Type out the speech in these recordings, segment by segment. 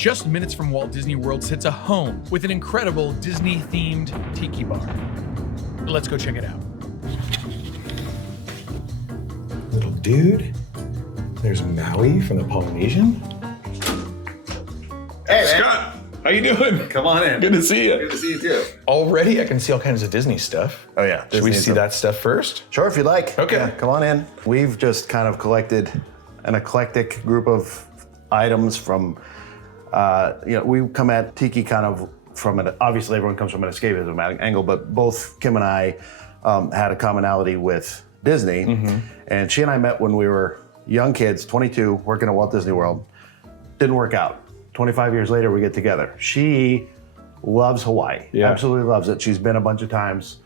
just minutes from Walt Disney World sits a home with an incredible Disney-themed tiki bar. Let's go check it out. Little dude. There's Maui from the Polynesian. Hey, man. Scott, how you doing? Come on in. Good to see you. Good to see you too. Already, I can see all kinds of Disney stuff. Oh yeah. Should we see that stuff first? Sure, if you like. Okay. Yeah, come on in. We've just kind of collected an eclectic group of items from, we come at Tiki kind of from obviously everyone comes from an escapism angle, but both Kim and I had a commonality with Disney. Mm-hmm. And she and I met when we were young kids, 22, working at Walt Disney World. Didn't work out. 25 years later, we get together. She loves Hawaii, absolutely loves it. She's been a bunch of times.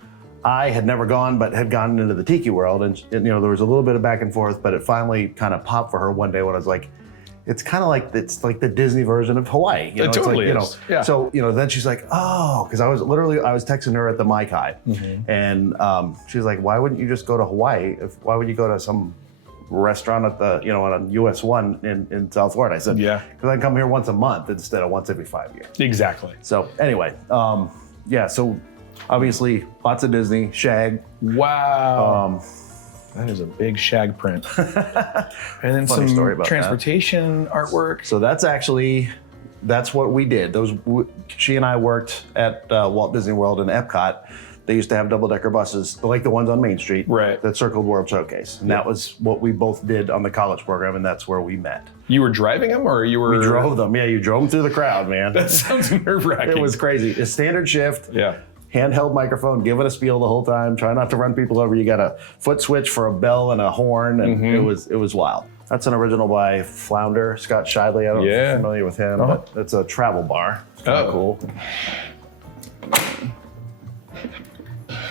I had never gone, but had gone into the Tiki world, and there was a little bit of back and forth, but it finally kind of popped for her one day when I was like, it's kind of like the Disney version of Hawaii. It totally is. Yeah. So then she's like, oh, because I was texting her at the Mai Kai, and she's like, why wouldn't you just go to Hawaii? Why would you go to some restaurant at the on US 1 in South Florida? I said, because I come here once a month instead of once every 5 years. Exactly. So anyway, so obviously lots of Disney, Shag. Wow. That is a big shag print. And then Funny some story about transportation artwork. So that's what we did. She and I worked at Walt Disney World in Epcot. They used to have double-decker buses, like the ones on Main Street, that circled World Showcase. And that was what we both did on the college program, and that's where we met. You were driving them, or you were? We drove them. Yeah, you drove them through the crowd, man. That sounds nerve-wracking. It was crazy. A standard shift. Yeah. Handheld microphone, giving a spiel the whole time. Try not to run people over. You got a foot switch for a bell and a horn, and it was wild. That's an original by Flounder, Scott Shidley. I don't know if you're familiar with him, but it's a travel bar. It's kind of cool.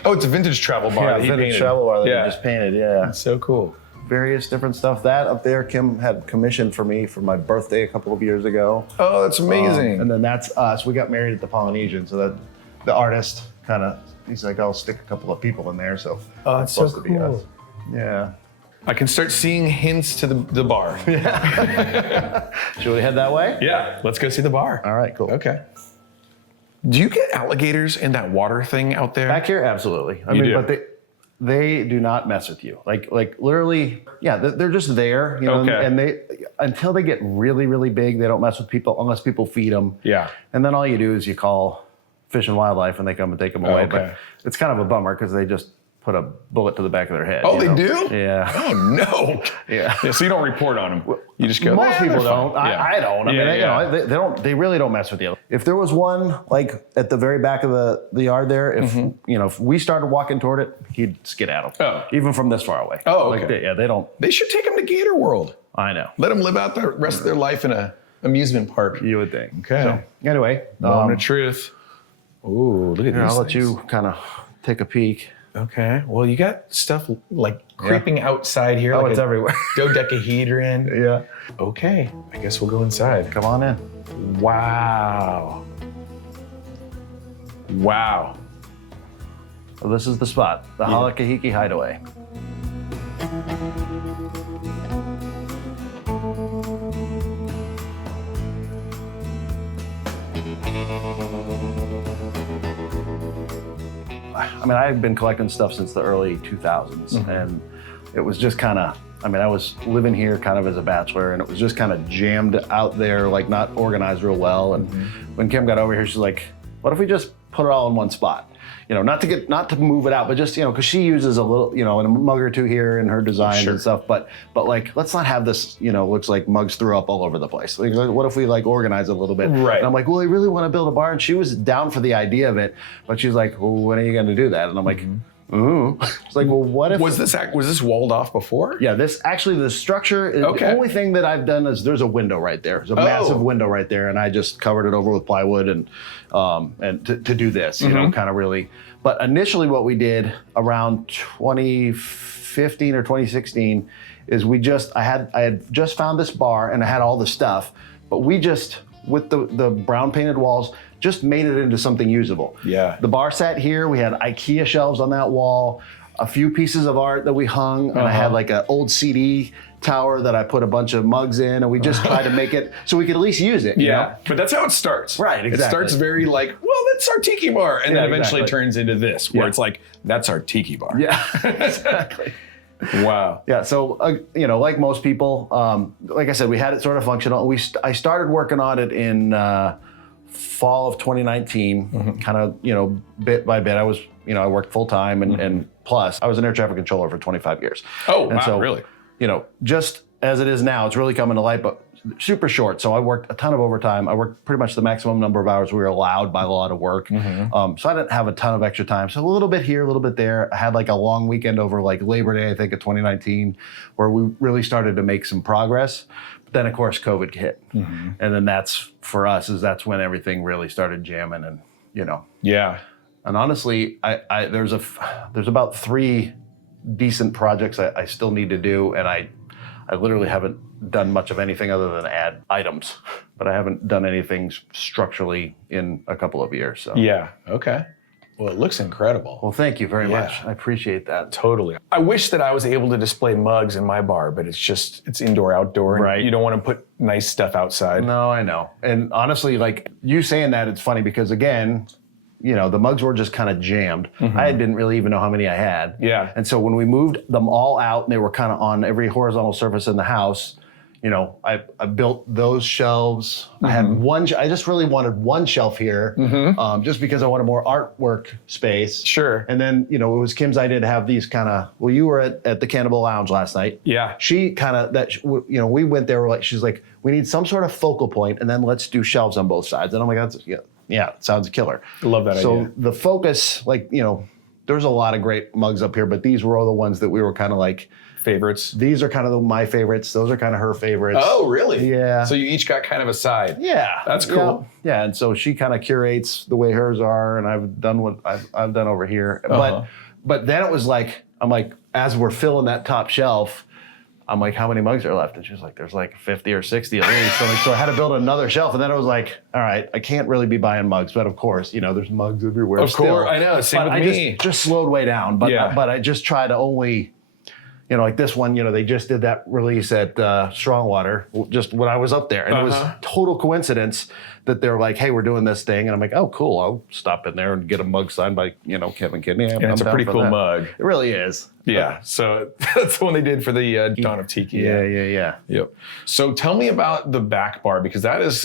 Oh, it's a vintage travel bar. Yeah, vintage travel bar that he just painted. Yeah, that's so cool. Various different stuff. That up there, Kim had commissioned for me for my birthday a couple of years ago. Oh, that's amazing. And then that's us. We got married at the Polynesian, so that the artist kind of, he's like, I'll stick a couple of people in there. So that's so cool. To be us. Yeah. I can start seeing hints to the bar. Should we head that way? Yeah, let's go see the bar. All right, cool. Okay. Do you get alligators in that water thing out there? Back here, absolutely. I mean, but they do not mess with you. Like literally, they're just there, and they, until they get really, really big, they don't mess with people unless people feed them. Yeah. And then all you do is you call Fish and Wildlife and they come and take them away. But it's kind of a bummer because they just put a bullet to the back of their head. Oh, they do? Yeah. Oh, no. Yeah. So you don't report on them. You just go, most people don't. I don't. I mean, they really don't mess with you. If there was one like at the very back of the yard there, if we started walking toward it, he'd skedaddle. Oh. Even from this far away. Oh, okay. They don't. They should take them to Gator World. I know. Let them live out the rest of their life in a amusement park. You would think. Okay. So, anyway. Moment of truth. Ooh, look at these I'll let you kind of take a peek. Okay. Well, you got stuff like creeping outside here. Oh, like it's everywhere. Dodecahedron. Yeah. Okay. I guess we'll go inside. Come on in. Wow. Wow. Well, this is the spot, the Hala Khaki Hideaway. I mean, I've been collecting stuff since the early 2000s, and it was just kind of, I was living here kind of as a bachelor, and it was just kind of jammed out there, like not organized real well. And when Kim got over here, she's like, what if we just put it all in one spot? Not to move it out, but just, because she uses a little, and a mug or two here in her designs and stuff, but like, let's not have this, looks like mugs threw up all over the place. Like, what if we like organize it a little bit? Right. And I'm like, well, I really want to build a bar. And she was down for the idea of it, but she's like, well, when are you going to do that? And I'm like, ooh. It's like, well, what if... Was this walled off before? Yeah, the structure, is the only thing that I've done is there's a window right there. There's a massive window right there, and I just covered it over with plywood and to do this, kind of really. But initially what we did around 2015 or 2016 is I had just found this bar and I had all the stuff, but we just, with the brown painted walls, just made it into something usable. Yeah. The bar sat here, we had IKEA shelves on that wall, a few pieces of art that we hung, and I had like an old CD tower that I put a bunch of mugs in, and we just tried to make it so we could at least use it. You know? But that's how it starts. Right, exactly. It starts very like, well, that's our tiki bar. And then eventually turns into this, where it's like, that's our tiki bar. Yeah, exactly. Wow. Yeah, so, like most people, like I said, we had it sort of functional. I started working on it in fall of 2019, kind of, bit by bit. I worked full time and plus I was an air traffic controller for 25 years. Oh, and wow, so, really? Just as it is now, it's really coming to light, but super short. So I worked a ton of overtime. I worked pretty much the maximum number of hours we were allowed by law to work. So I didn't have a ton of extra time. So a little bit here, a little bit there. I had like a long weekend over like Labor Day, I think, of 2019, where we really started to make some progress. But then of course COVID hit. And then that's when everything really started jamming and, Yeah. And honestly, there's about 3 decent projects I still need to do, and I literally haven't done much of anything other than add items, but I haven't done anything structurally in a couple of years. So Yeah. Okay. Well, it looks incredible. well, thank you very much. I appreciate that. Totally. I wish that I was able to display mugs in my bar, but it's indoor, outdoor. And Right. You don't want to put nice stuff outside. No, I know. And honestly, like you saying that, it's funny because again, the mugs were just kind of jammed. I didn't really even know how many I had. Yeah. And so when we moved them all out and they were kind of on every horizontal surface in the house, I built those shelves. I had I just really wanted one shelf here just because I wanted more artwork space. Sure. And then, it was Kim's idea to have these kind of, well, you were at the Cannibal Lounge last night. Yeah. She kind of, we went there, she's like, we need some sort of focal point and then let's do shelves on both sides. And I'm like, yeah, it sounds killer. I love that idea. So the focus, there's a lot of great mugs up here, but these were all the ones that we were kind of like, Favorites. these are kind of my favorites. Those are kind of her favorites. Oh, really? Yeah. So you each got kind of a side. Yeah. That's cool. Yeah. And so she kind of curates the way hers are, and I've done what I've done over here. But then it was like, I'm like, as we're filling that top shelf, I'm like, how many mugs are left? And she was like, there's like 50 or 60 at least. So I had to build another shelf. And then I was like, all right, I can't really be buying mugs. But of course, there's mugs everywhere. Of still. course, I know. Same with me. I just slowed way down. But I just try to only, like this one, they just did that release at Strongwater just when I was up there. And it was total coincidence that they're like, hey, we're doing this thing. And I'm like, oh, cool. I'll stop in there and get a mug signed by, Kevin Kidney. And it's a pretty cool mug. It really is. Yeah. So that's the one they did for the Dawn of Tiki. Yeah. Yep. So tell me about the back bar, because that is,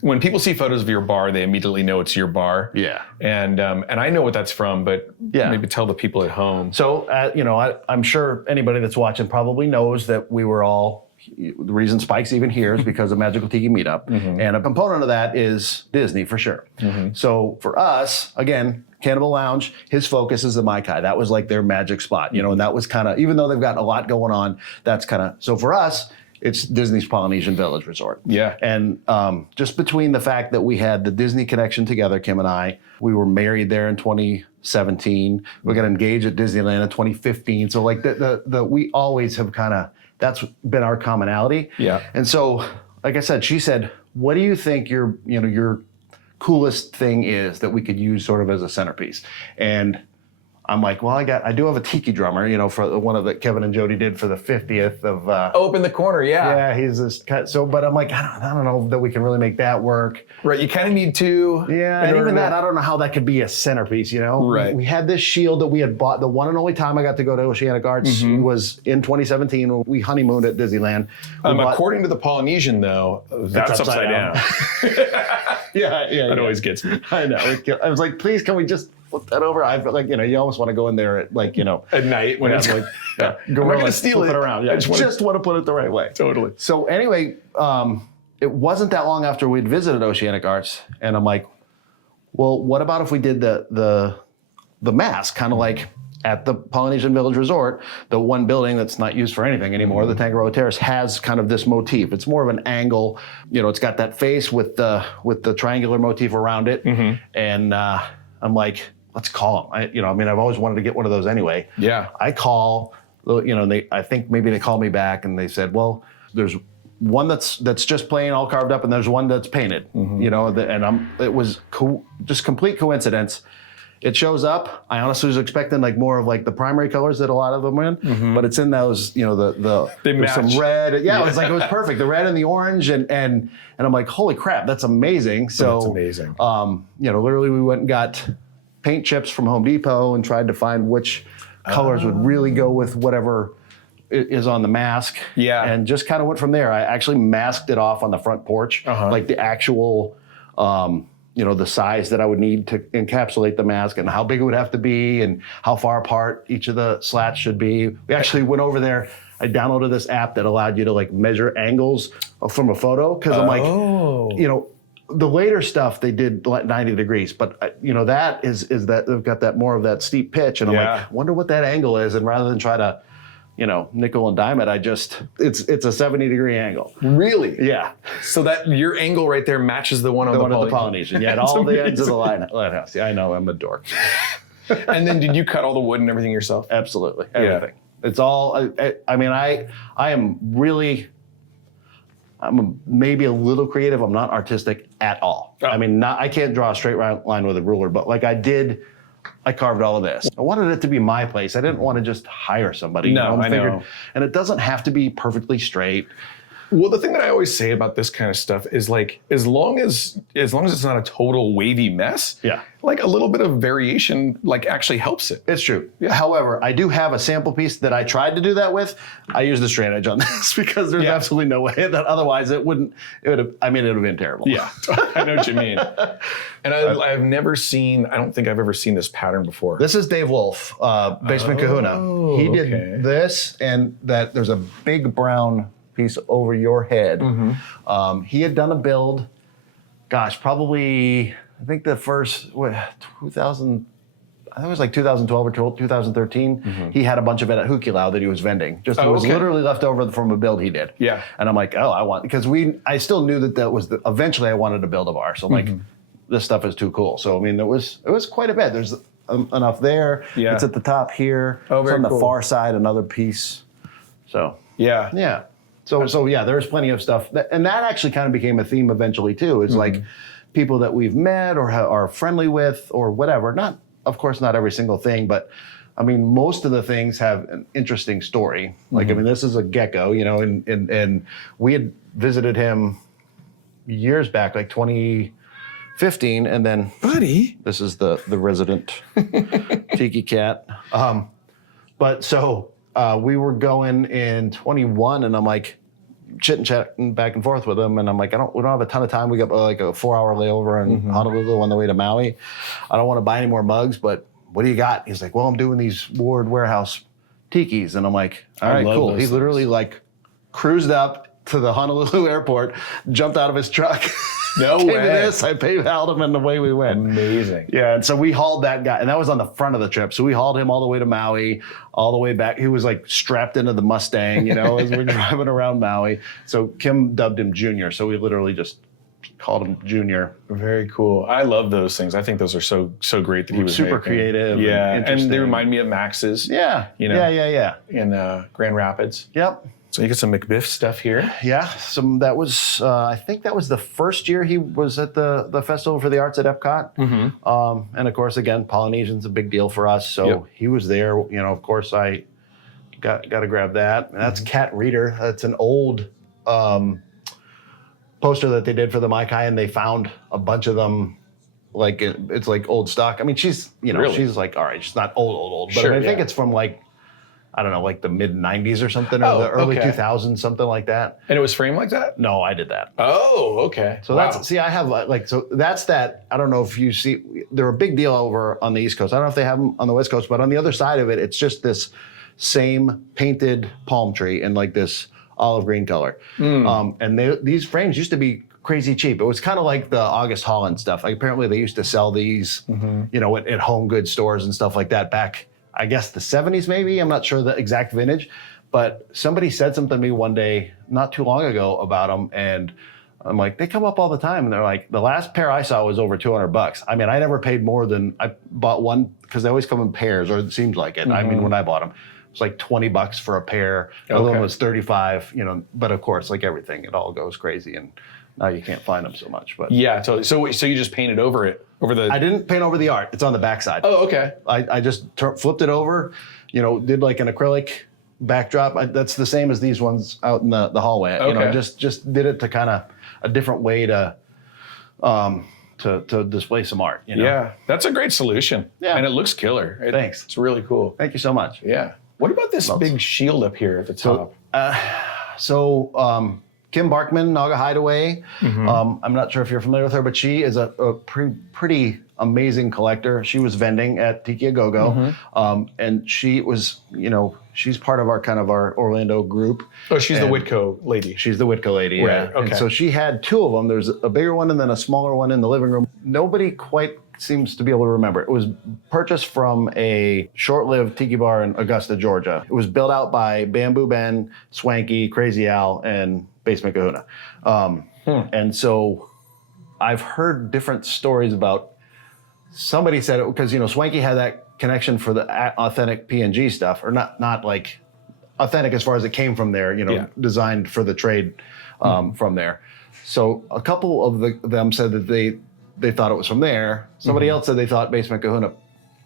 when people see photos of your bar, they immediately know it's your bar. Yeah. And I know what that's from, but maybe tell the people at home. So, I'm sure anybody that's watching probably knows that we were all, the reason Spike's even here is because of Magical Tiki Meetup. And a component of that is Disney for sure. So for us, again, Cannibal Lounge, his focus is the Mai Kai. That was like their magic spot, and that was kind of, even though they've got a lot going on, that's kind of, so for us, it's Disney's Polynesian Village Resort. Yeah. And just between the fact that we had the Disney connection together, Kim and I, we were married there in 2017. We got engaged at Disneyland in 2015. So like we always have kind of, that's been our commonality. Yeah. And so, like I said, she said, what do you think your coolest thing is that we could use sort of as a centerpiece? And I'm like, well, I do have a tiki drummer, for the one that Kevin and Jody did for the 50th of. Up in the corner, yeah. Yeah, he's this. So, but I'm like, I don't know that we can really make that work. Right, you kind of need to. Yeah, and even that, I don't know how that could be a centerpiece. Right. We had this shield that we had bought. The one and only time I got to go to Oceanic Arts was in 2017 when we honeymooned at Disneyland. According to the Polynesian, though, that's upside down. Yeah. That always gets me. I know. I was like, please, can we just flip that over? I feel like, you almost want to go in there at at night when it's like, I'm not going to steal it around. Yeah, I just want to put it the right way. Totally. So anyway, it wasn't that long after we'd visited Oceanic Arts, and I'm like, well, what about if we did the mask, kind of like at the Polynesian Village Resort, the one building that's not used for anything anymore, the Tangaroa Terrace, has kind of this motif. It's more of an angle, it's got that face with the triangular motif around it, and I'm like, let's call them. I've always wanted to get one of those anyway. Yeah. I call, I think maybe they called me back and they said, well, there's one that's just plain all carved up and there's one that's painted, and it was just complete coincidence. it shows up. I honestly was expecting like more of like the primary colors that a lot of them are in, but it's in those, you know, there's some red. Yeah, it was perfect. The red and the orange, and I'm like, holy crap, that's amazing. So that's amazing. You know, literally we went and got paint chips from Home Depot and tried to find which colors would really go with whatever is on the mask. Yeah. And just kind of went from there. I actually masked it off on the front porch, like the actual, you know, the size that I would need to encapsulate the mask and how big it would have to be and how far apart each of the slats should be. We actually went over there. I downloaded this app that allowed you to like measure angles from a photo. Cause I'm like, you know, the later stuff they did like 90 degrees, but you know, that is that they've got that more of that steep pitch. And I'm like, I wonder what that angle is. And rather than try to, you know, nickel and dime it, it's a 70-degree angle. Really? Yeah. So that your angle right there matches the one on the Polynesian. Yeah, at all the ends of the lighthouse. Yeah, I know, I'm a dork. And then did you cut all the wood and everything yourself? Absolutely, everything. Yeah. It's all. I mean, I am really. I'm maybe a little creative. I'm not artistic at all. I mean, I can't draw a straight line with a ruler, but like I carved all of this. I wanted it to be my place. I didn't want to just hire somebody. No, I know. And it doesn't have to be perfectly straight. Well, the thing that I always say about this kind of stuff is like, as long as it's not a total wavy mess, like a little bit of variation like actually helps it. It's true. Yeah. However, I do have a sample piece that I tried to do that with. I used the straight edge on this because there's absolutely no way that otherwise it would have been terrible. Yeah, I know what you mean. And I've never seen, I don't think I've ever seen this pattern before. This is Dave Wolf, Basement Kahuna. He did this, and that there's a big brown piece over your head. He had done a build, probably, I think the first, 2000, I think it was like 2012 or 2013. He had a bunch of it at Hukilau that he was vending. It was literally left over from a build he did. Yeah. And I'm like, because I still knew that was eventually I wanted to build a bar. So I'm like, this stuff is too cool. So, I mean, it was quite a bit. There's enough there. Yeah. It's at the top here. Oh, very cool. It's on the far side, another piece. So. Yeah. Yeah. So yeah, there's plenty of stuff. And that actually kind of became a theme eventually too, is like people that we've met or are friendly with or whatever. Of course, not every single thing, but I mean, most of the things have an interesting story. Like, I mean, this is a gecko, you know, and we had visited him years back, like 2015. And then this is the resident Tiki cat. But so we were going in 21 and I'm like, chit-chatting back and forth with him, and I'm like, we don't have a ton of time. We got like a 4-hour layover in Honolulu on the way to Maui. I don't want to buy any more mugs, but what do you got? He's like, well, I'm doing these Ward Warehouse tikis, and I'm like, all right, cool. He literally like cruised up to the Honolulu airport, jumped out of his truck. No way. To this, I PayPal'd him, and away we went. Amazing. Yeah, and so we hauled that guy, and that was on the front of the trip. So we hauled him all the way to Maui, all the way back. He was like strapped into the Mustang, you know, as we're driving around Maui. So Kim dubbed him Junior. So we literally just called him Junior. Very cool. I love those things. I think those are so great that he was super creative. Yeah, and they remind me of Max's. Yeah, you know. Yeah. In Grand Rapids. Yep. So you get some McBiff stuff here. Yeah, that was, I think that was the first year he was at the Festival for the Arts at Epcot. And of course, again, Polynesian's a big deal for us. So he was there, you know, of course I got to grab that. And that's Cat Reader. That's an old poster that they did for the Maikai, and they found a bunch of them. Like it's like old stock. I mean, she's, you know, she's like, all right, she's not old, but I think it's from like, I don't know, like the mid 90s or something, or the early 2000s, something like that. And it was framed like that? No, I did that. Oh, okay. So I have like, so that's that. I don't know if you see, they're a big deal over on the East Coast. I don't know if they have them on the West Coast, but on the other side of it, it's just this same painted palm tree in like this olive green color. And these frames used to be crazy cheap. It was kind of like the August Holland stuff. Like apparently they used to sell these, you know, at home goods stores and stuff like that back, I guess the 70s maybe. I'm not sure the exact vintage, but somebody said something to me one day not too long ago about them, and I'm like, they come up all the time, and they're like, the last pair I saw was over $200. I mean, I never paid more than, I bought one because they always come in pairs, or it seems like it. I mean, when I bought them, it was like $20 for a pair. The other one was $35, you know, but of course, like everything, it all goes crazy, and now you can't find them so much. But yeah, totally. So you just painted over it, over the. I didn't paint over the art. It's on the backside. Oh, okay. I just flipped it over, did like an acrylic backdrop. That's the same as these ones out in the hallway. Okay. Just did it to kind of a different way to display some art. Yeah, that's a great solution. Yeah, and it looks killer. Thanks. It's really cool. Thank you so much. Yeah. What about this big shield up here at the top? So Kim Barkman, Naga Hideaway. I'm not sure if you're familiar with her, but she is a pretty amazing collector. She was vending at Tiki a Go-Go, and she was, she's part of our Orlando group. Oh, she's the Whitco lady. She's the Whitco lady, right. yeah. Okay. And so she had two of them. There's a bigger one and then a smaller one in the living room. Nobody quite seems to be able to remember. It was purchased from a short-lived tiki bar in Augusta, Georgia. It was built out by Bamboo Ben, Swanky, Crazy Al, and Basement Kahuna. And so I've heard different stories about, somebody said it because, Swanky had that connection for the authentic PNG stuff, or not like authentic as far as it came from there, designed for the trade from there. So a couple of them said that they thought it was from there. Somebody else said they thought Basement Kahuna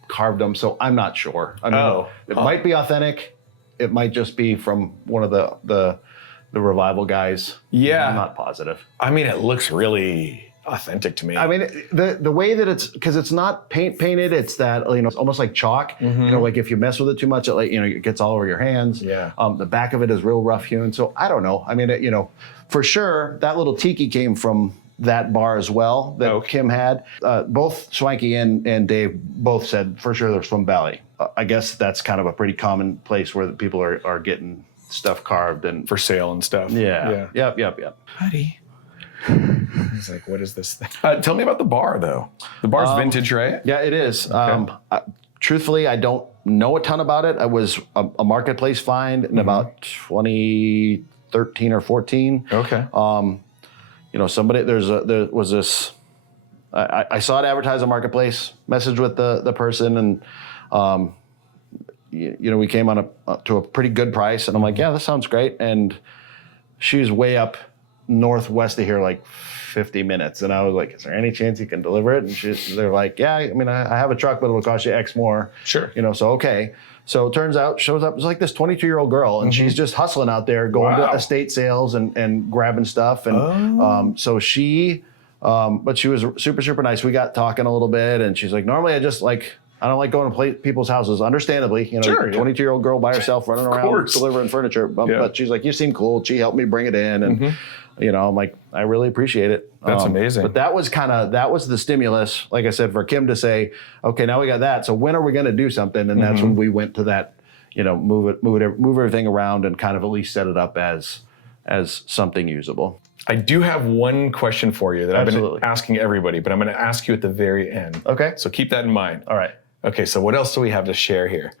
carved them. So I'm not sure. I mean, it might be authentic. It might just be from one of the revival guys. Yeah. I'm not positive. I mean, it looks really authentic to me. I mean, the way that it's, because it's not painted, it's that, it's almost like chalk. Like if you mess with it too much, it gets all over your hands. Yeah. The back of it is real rough hewn. So I don't know. I mean, for sure, that little tiki came from that bar as well that Kim had. Both Swanky and Dave both said for sure they're from Bali. I guess that's kind of a pretty common place where the people are getting stuff carved and for sale and stuff. Yeah. Yep. Buddy. He's like, what is this thing? Tell me about the bar, though. The bar's vintage, right? Yeah, it is. Okay. Truthfully, I don't know a ton about it. I was a marketplace find in about 2013 or 14. Okay. Somebody there was this. I saw it advertised on Marketplace. Messaged with the person, and we came on to a pretty good price. And I'm like, yeah, this sounds great. And she was way up northwest of here, like 50 minutes. And I was like, is there any chance you can deliver it? And they're like, yeah, I mean, I have a truck, but it'll cost you X more. Sure. So okay. So it turns out, shows up, it's like this 22-year-old girl, and she's just hustling out there, going to estate sales and grabbing stuff. And so she, but she was super, super nice. We got talking a little bit, and she's like, normally I don't like going to people's houses, understandably. 22-year-old girl by herself running around delivering furniture. But she's like, you seem cool. She helped me bring it in. And, I'm like, I really appreciate it. That's amazing. But that was the stimulus, like I said, for Kim to say, okay, now we got that. So when are we going to do something? And that's when we went to that, move everything around and kind of at least set it up as something usable. I do have one question for you that I've been asking everybody, but I'm going to ask you at the very end. Okay. So keep that in mind. All right. Okay. So what else do we have to share here?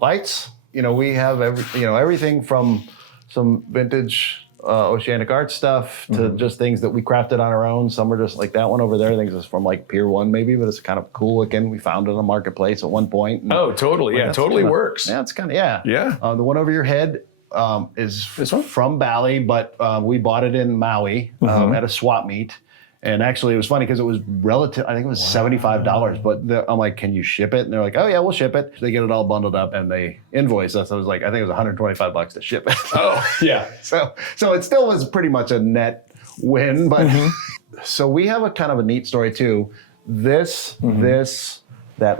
Lights. We have everything from some vintage oceanic art stuff to just things that we crafted on our own. Some are just like that one over there. I think it's from like Pier 1 maybe, but it's kind of cool looking. We found it on Marketplace at one point. And, totally. Yeah, totally works. Yeah, it's kind of, yeah. Yeah. The one over your head is from Bali, but we bought it in Maui at a swap meet. And actually, it was funny because it was relative. I think it was $75. But I'm like, "Can you ship it?" And they're like, "Oh yeah, we'll ship it." They get it all bundled up and they invoice us. I was like, I think it was $125 to ship it. Oh yeah. So it still was pretty much a net win. But so we have a kind of a neat story too. That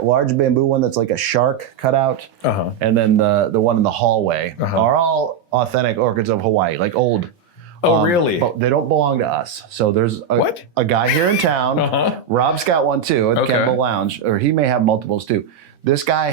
large bamboo one that's like a shark cutout, and then the one in the hallway are all authentic orchids of Hawaii, like old. Oh, really? But they don't belong to us. So there's a guy here in town. Rob's got one too at the Campbell Lounge, or he may have multiples too. This guy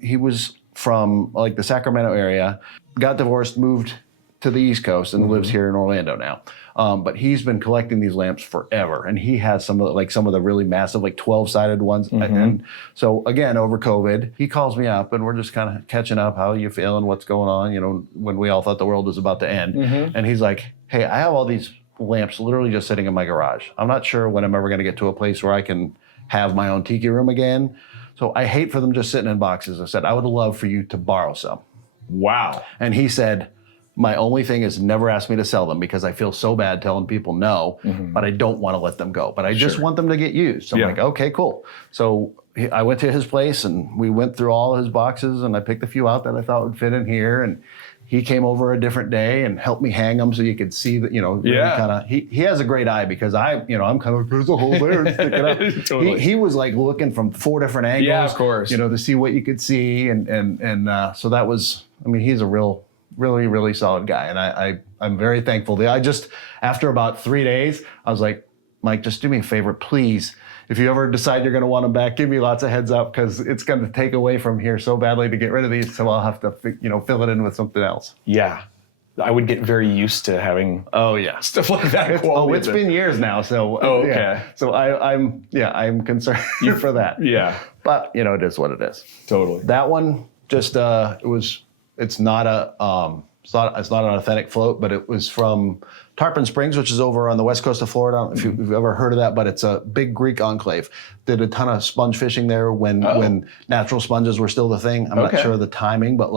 he was from like the Sacramento area, got divorced, moved to the East Coast, and lives here in Orlando now. But he's been collecting these lamps forever, and he has some of the really massive, like 12-sided ones. And so again, over COVID, he calls me up, and we're just kind of catching up. How are you feeling? What's going on? When we all thought the world was about to end. And he's like, "Hey, I have all these lamps literally just sitting in my garage. I'm not sure when I'm ever going to get to a place where I can have my own tiki room again. So I hate for them just sitting in boxes." I said, "I would love for you to borrow some." Wow. And he said, My only thing is never ask me to sell them because I feel so bad telling people no, but I don't want to let them go. But I just want them to get used. So I'm like, okay, cool. So I went to his place and we went through all his boxes and I picked a few out that I thought would fit in here. And he came over a different day and helped me hang them so you could see that, really kind of, he has a great eye because I'm kind of like, there's a hole there, stick it up. Totally. He was like looking from 4 different angles, of course, to see what you could see. And so that was, he's a really solid guy. And I'm very thankful. I just, after about 3 days, I was like, Mike, just do me a favor, please. If you ever decide you're going to want them back, give me lots of heads up because it's going to take away from here so badly to get rid of these. So I'll have to, fill it in with something else. Yeah. I would get very used to having stuff like that. It's been years now. So, okay. Yeah. So I'm concerned for that. Yeah. But, it is what it is. Totally. That one just, it's not an authentic float, but it was from Tarpon Springs, which is over on the west coast of Florida. I don't know if you've ever heard of that, but it's a big Greek enclave. Did a ton of sponge fishing there when natural sponges were still the thing. I'm not sure of the timing, but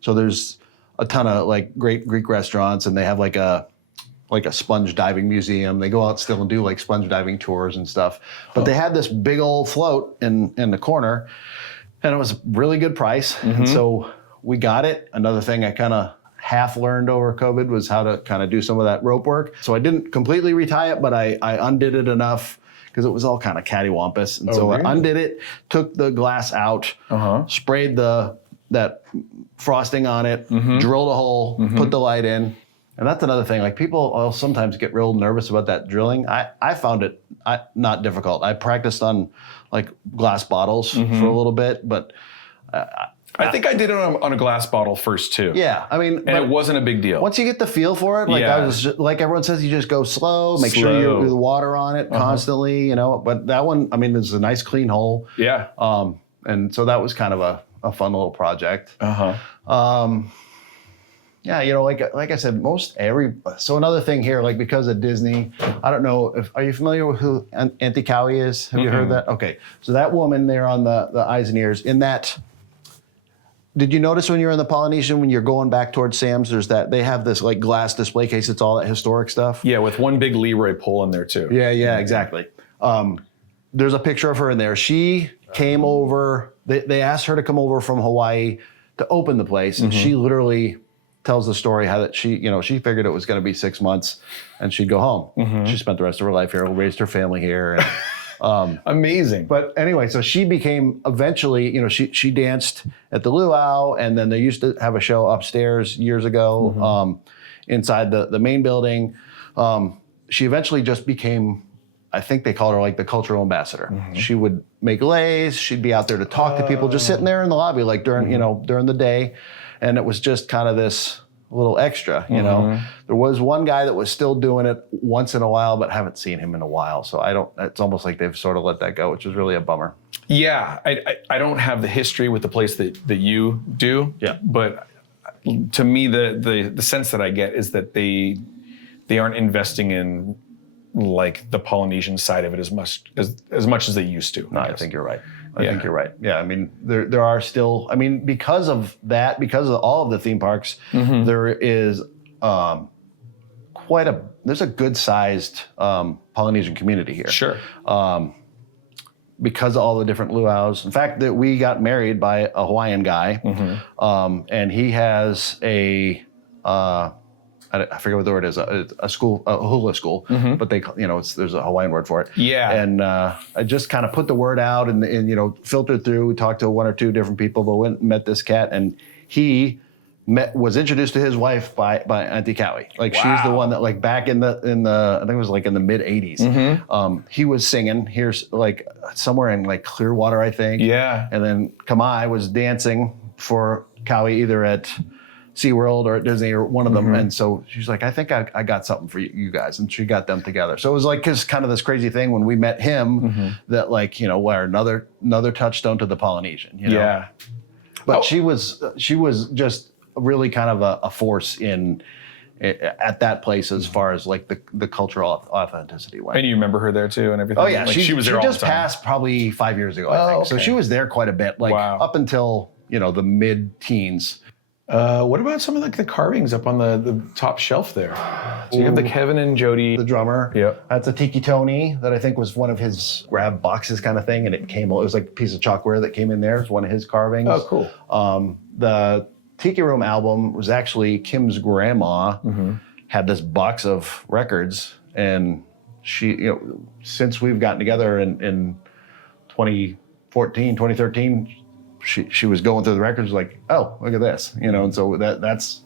so there's a ton of great Greek restaurants, and they have like a sponge diving museum. They go out still and do sponge diving tours and stuff. But they had this big old float in the corner, and it was a really good price. And so we got it. Another thing I kind of half learned over COVID was how to kind of do some of that rope work. So I didn't completely retie it, but I undid it enough because it was all kind of cattywampus. And I undid it, took the glass out, sprayed that frosting on it, drilled a hole, put the light in. And that's another thing. People will sometimes get real nervous about that drilling. I found it not difficult. I practiced on glass bottles for a little bit, but I think I did it on a glass bottle first too. Yeah, and it wasn't a big deal. Once you get the feel for it, I was just, everyone says, you just go slow, make sure you're the water on it constantly, But that one, there's a nice clean hole. Yeah. And so that was kind of a fun little project. Yeah, like I said, so another thing here, because of Disney, I don't know are you familiar with who Auntie Cowie is? Have you heard that? Okay, so that woman there on the eyes and ears in that. Did you notice when you're in the Polynesian, when you're going back towards Sam's, they have this glass display case. It's all that historic stuff. Yeah, with one big Leroy pole in there too. Yeah, exactly. There's a picture of her in there. She came over. They asked her to come over from Hawaii to open the place, and she literally tells the story how that she figured it was going to be 6 months, and she'd go home. She spent the rest of her life here, raised her family here. And, amazing. But anyway, so she became eventually, she danced at the Luau, and then they used to have a show upstairs years ago inside the main building. She eventually just became, I think they called her the cultural ambassador. She would make leis. She'd be out there to talk to people, just sitting there in the lobby, during the day. And it was just kind of this little extra, There was one guy that was still doing it once in a while, but haven't seen him in a while. So it's almost like they've sort of let that go, which is really a bummer. Yeah, I don't have the history with the place that you do. Yeah. But to me, the sense that I get is that they aren't investing in the Polynesian side of it as much as they used to. No, I think you're right. I think you're right. Yeah, there are still, because of that, because of all of the theme parks, there is there's a good sized Polynesian community here. Sure. Because of all the different luau's. In fact, that we got married by a Hawaiian guy, and he has I forget what the word is, a school, a hula school, but there's a Hawaiian word for it. Yeah. And I just kind of put the word out and filtered through. We talked to 1 or 2 different people, but went and met this cat, and he was introduced to his wife by Auntie Cowie. She's the one that back in the I think it was in the mid '80s. He was singing here's somewhere in Clearwater, I think. Yeah. And then Kamai was dancing for Cowie either at SeaWorld or at Disney or one of them. And so she's like, I think I got something for you guys. And she got them together. So it was just kind of this crazy thing when we met him that we're another touchstone to the Polynesian, Yeah. But she was just really kind of a force at that place as far as the cultural authenticity went. And you remember her there too and everything? Oh yeah. She was there all the time. She just passed probably 5 years ago, I think. Okay. So she was there quite a bit, up until, the mid-teens. What about some of the carvings up on the top shelf there? So you have the Kevin and Jody. The drummer. Yeah. That's a Tiki Tony that I think was one of his grab boxes kind of thing. And it was like a piece of chalkware that came in there. It's one of his carvings. Oh, cool. The Tiki Room album was actually Kim's grandma had this box of records. And she, since we've gotten together in 2014, 2013, she was going through the records like, oh, look at this, and so that's,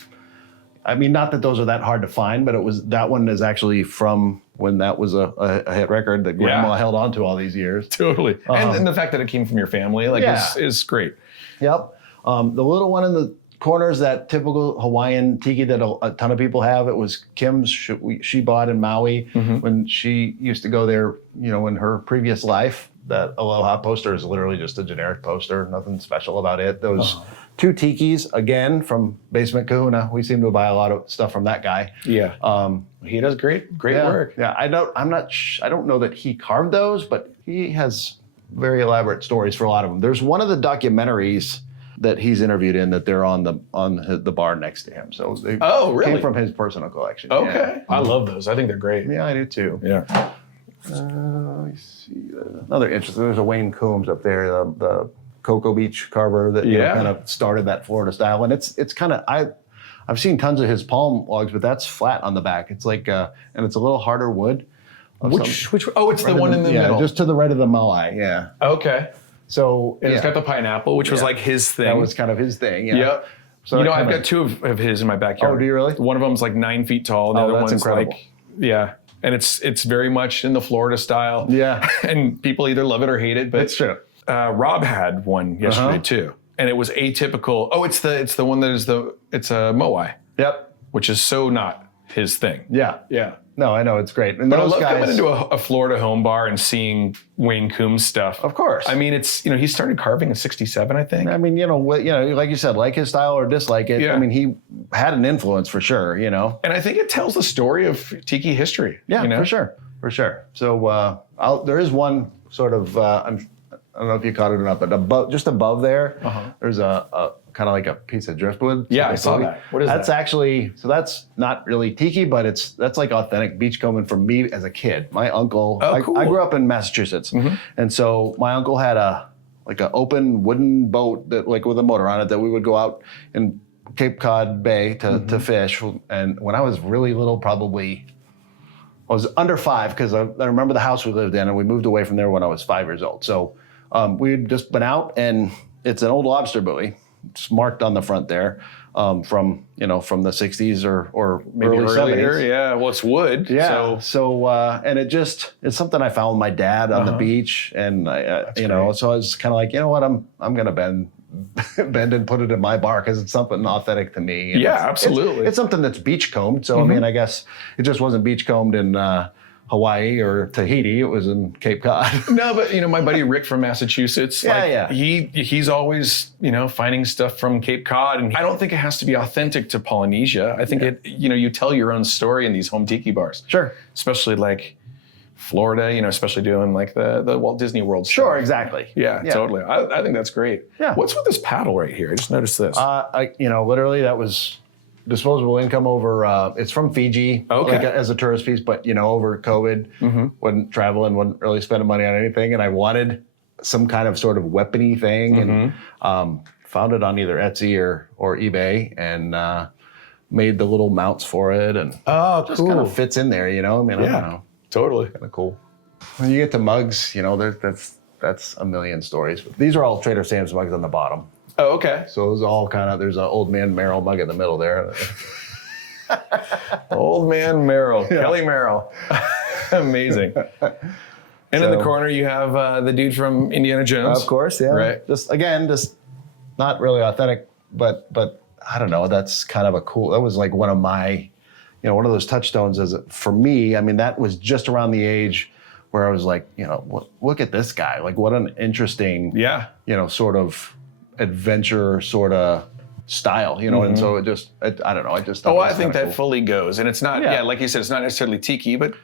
I mean, not that those are that hard to find, but that one is actually from when that was a hit record that grandma held on to all these years. Totally. And the fact that it came from your family, is great. Yep. The little one in the corner is that typical Hawaiian tiki that a ton of people have. It was Kim's, she bought in Maui when she used to go there, in her previous life. That Aloha poster is literally just a generic poster, nothing special about it. Those two tikis, again, from Basement Kahuna. We seem to buy a lot of stuff from that guy. Yeah. He does great work. Yeah, I don't know that he carved those, but he has very elaborate stories for a lot of them. There's one of the documentaries that he's interviewed in that they're on the bar next to him. So they came from his personal collection. Okay. Yeah. I love those. I think they're great. Yeah, I do too. Yeah. Let me see. Another interesting. There's a Wayne Coombs up there, the Cocoa Beach carver that kind of started that Florida style, and it's kind of I've seen tons of his palm logs, but that's flat on the back. It's like and it's a little harder wood. Which? Oh, it's the one in the middle. Just to the right of the moai. Yeah. Okay. So it's got the pineapple, which was like his thing. That was kind of his thing. Yeah. Yep. So I've got two of his in my backyard. Oh, do you really? One of them's like 9 feet tall. The other one's incredible. And it's very much in the Florida style. Yeah. And people either love it or hate it. But it's true. Rob had one yesterday too, and it was atypical. Oh, it's the one that is it's a moai. Yep. Which is so not his thing. Yeah. Yeah. No, I know, it's great. And but I love coming into a Florida home bar and seeing Wayne Coombs stuff. Of course. I mean, it's he started carving in '67, I think. I mean, like you said, like his style or dislike it. Yeah. I mean, he had an influence for sure. And I think it tells the story of tiki history. Yeah, for sure. So there is one sort of I don't know if you caught it or not, but just above there, there's a kind of like a piece of driftwood. Yeah, I saw that. What is that? That's actually, so that's not really tiki, but that's like authentic beachcombing from me as a kid. My uncle, cool. I grew up in Massachusetts, and so my uncle had an open wooden boat that with a motor on it that we would go out in Cape Cod Bay to fish. And when I was really little, probably I was under 5 because I remember the house we lived in, and we moved away from there when I was 5 years old. So we'd just been out, and it's an old lobster buoy. It's marked on the front there from the 60s or maybe early earlier. 70s. Yeah, well, it's wood. Yeah. So and it's something I found with my dad on the beach, and so I was kind of like, you know what, I'm gonna bend and put it in my bar because it's something authentic to me. And absolutely. It's something that's beachcombed. So I mean, I guess it just wasn't beachcombed in Hawaii or Tahiti. It was in Cape Cod. No, but my buddy Rick from Massachusetts, he's always finding stuff from Cape Cod, and I don't think it has to be authentic to Polynesia. I think you tell your own story in these home tiki bars. Sure. Especially like Florida, especially doing like the Walt Disney World stuff. Sure, exactly. Yeah, totally. I think that's great. Yeah. What's with this paddle right here? I just noticed this. Literally that was disposable income over, it's from Fiji, as a tourist piece, but over COVID, wasn't traveling, wasn't really spending money on anything, and I wanted some kind of sort of weapony thing, and found it on either Etsy or eBay, and made the little mounts for it, and just kind of fits in there, I don't know. Totally. Kind of cool. When you get to mugs, that's a million stories. These are all Trader Sam's mugs on the bottom. Oh, okay. So it was all there's an Old Man Merrill mug in the middle there. Old Man Merrill, Kelly Merrill. Amazing. And in the corner you have the dude from Indiana Jones. Of course, yeah. Right. Just not really authentic, but I don't know, that's kind of that was like one of my, one of those touchstones for me. I mean, that was just around the age where I was like, look at this guy. Like, what an interesting, sort of adventure sort of style, and so it just, I don't know, I just thought I think that cool. fully goes, and it's not, like you said, it's not necessarily tiki, but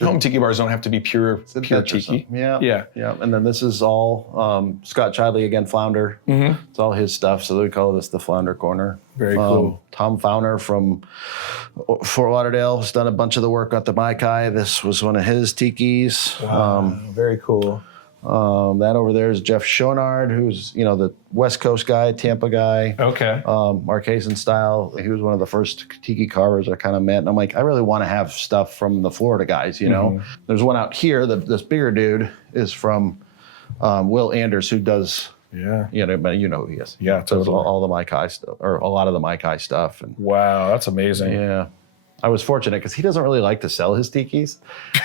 home tiki bars don't have to be pure tiki. Yeah. And then this is all Scott Chidley, again, Flounder. It's all his stuff, so we call this the Flounder Corner. Very cool. Tom Fowner from Fort Lauderdale has done a bunch of the work at the Maikai. This was one of his tikis. Wow, very cool. That over there is Jeff Schonard, who's, the West Coast guy, Tampa guy. Okay. Marquesan style. He was one of the first tiki carvers I kind of met. And I'm like, I really want to have stuff from the Florida guys, There's one out here, this bigger dude is from Will Anders, who does, but you know who he is. Yeah, totally. Does all the Maikai stuff, or a lot of the Maikai stuff. And wow, that's amazing. Yeah. I was fortunate because he doesn't really like to sell his tikis.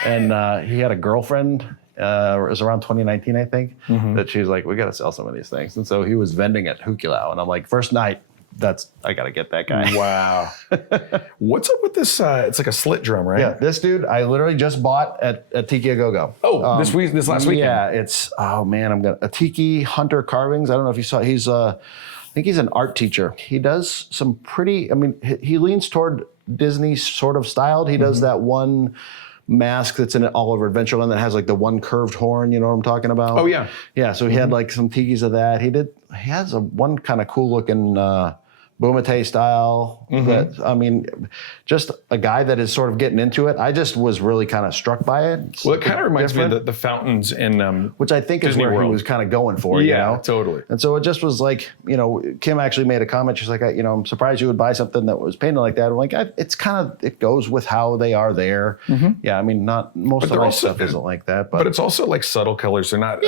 And he had a girlfriend, it was around 2019, I think, that she was like, we got to sell some of these things. And so he was vending at Hukilau. And I'm like, first night, I got to get that guy. Wow. What's up with this? It's like a slit drum, right? Yeah, this dude, I literally just bought at Tiki A Go-Go. Oh, this last weekend? Yeah, it's, a Tiki Hunter Carvings. I don't know if you saw, I think he's an art teacher. He does some pretty, he leans toward Disney sort of styled. He does that one mask that's in an Oliver Adventureland that has like the one curved horn, you know what I'm talking about? Oh yeah. Yeah, so he had like some tikis of that. He has one kind of cool looking Bumate style. That, just a guy that is sort of getting into it. I just was really kind of struck by it. Well, it kind of reminds me of the fountains in which I think Disney is where World. he was kind of going for. Yeah, totally. And so it just was like, Kim actually made a comment. She's like, I'm surprised you would buy something that was painted like that. I'm like, it goes with how they are there. Yeah, not most of my stuff isn't like that, but it's also like subtle colors. They're not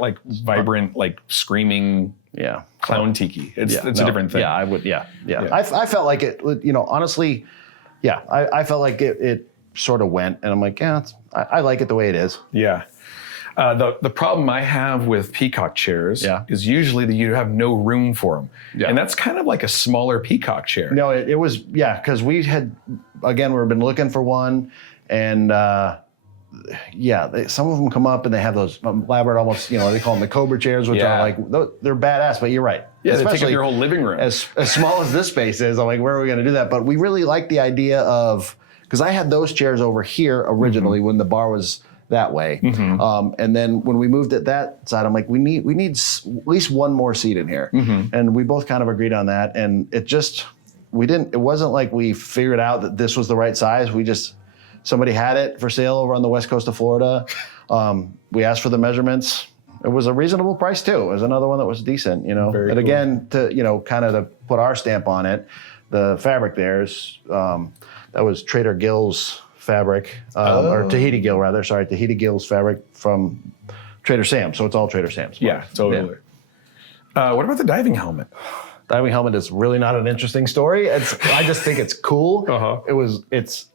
like vibrant, like screaming. Yeah, clown tiki. It's a different thing. Yeah, I would. Yeah. I felt like it. Honestly, yeah. I felt like it sort of went, and I'm like, yeah, I like it the way it is. Yeah. The problem I have with peacock chairs is usually that you have no room for them, and that's kind of like a smaller peacock chair. No, it was because we've been looking for one, and. Some of them come up and they have those elaborate, almost, they call them the Cobra chairs, which are like, they're badass, but you're right. Yeah, they take up your whole living room. As small as this space is, I'm like, where are we going to do that? But we really like the idea of, because I had those chairs over here originally when the bar was that way. And then when we moved it that side, I'm like, we need at least one more seat in here. And we both kind of agreed on that. And it wasn't like we figured out that this was the right size. Somebody had it for sale over on the west coast of Florida. We asked for the measurements. It was a reasonable price too. It was another one that was decent, Very and cool. again, to kind of to put our stamp on it, the fabric there's that was Trader Gill's fabric, or Tahiti Gill rather. Sorry, Tahiti Gill's fabric from Trader Sam's. So it's all Trader Sam's. Yeah, totally. Yeah. What about the diving helmet? Diving helmet is really not an interesting story. I just think it's cool. It's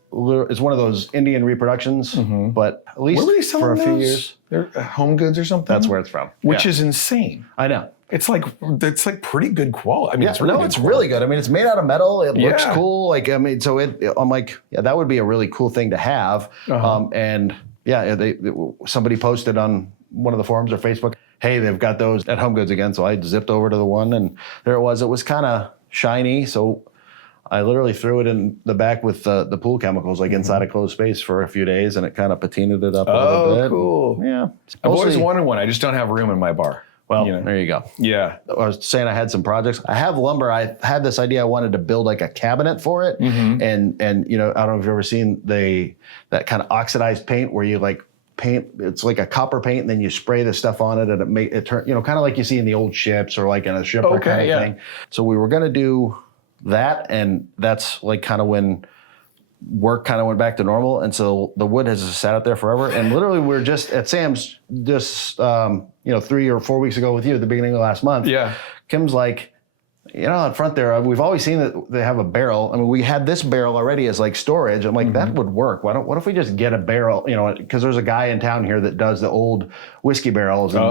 one of those Indian reproductions, but at least where were they selling for a few those? years. They're Home Goods or something? That's where it's from. Which is insane. I know. It's like pretty good quality. It's really good. It's made out of metal. It looks cool. I'm like, that would be a really cool thing to have. Somebody posted on one of the forums or Facebook, hey, they've got those at Home Goods again. So I zipped over to the one, and there it was. It was kind of shiny, so I literally threw it in the back with the pool chemicals, like inside a closed space for a few days, and it kind of patinaed it up a little bit. Oh, cool. Yeah. I've always wanted one. I just don't have room in my bar. Well, there you go. Yeah. I was saying I had some projects. I have lumber. I had this idea I wanted to build like a cabinet for it. And I don't know if you've ever seen that kind of oxidized paint where you like paint, it's like a copper paint, and then you spray the stuff on it and it turn, kind of like you see in the old ships or like in a shipwreck kind of thing. So we were going to do that, and that's like kind of when work kind of went back to normal, and so the wood has sat out there forever. And literally, we're just at Sam's 3 or 4 weeks ago with you at the beginning of last month. Yeah, Kim's like, out front there, we've always seen that they have a barrel. We had this barrel already as like storage. I'm like, that would work. What if we just get a barrel? Because there's a guy in town here that does the old whiskey barrels. And,